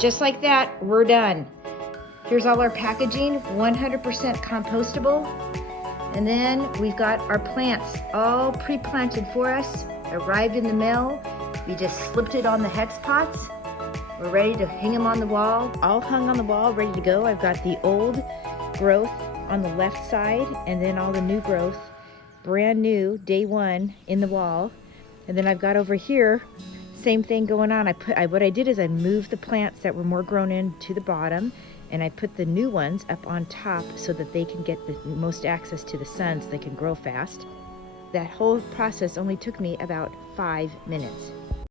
Just like that, we're done. Here's all our packaging, 100% compostable. And then we've got our plants all pre-planted for us, arrived in the mail. We just slipped it on the hex pots. We're ready to hang them on the wall. All hung on the wall, ready to go. I've got the old growth on the left side and then all the new growth, brand new, day one, in the wall. And then I've got over here, same thing going on. What I did is I moved the plants that were more grown in to the bottom, and I put the new ones up on top so that they can get the most access to the sun so they can grow fast. That whole process only took me about 5 minutes.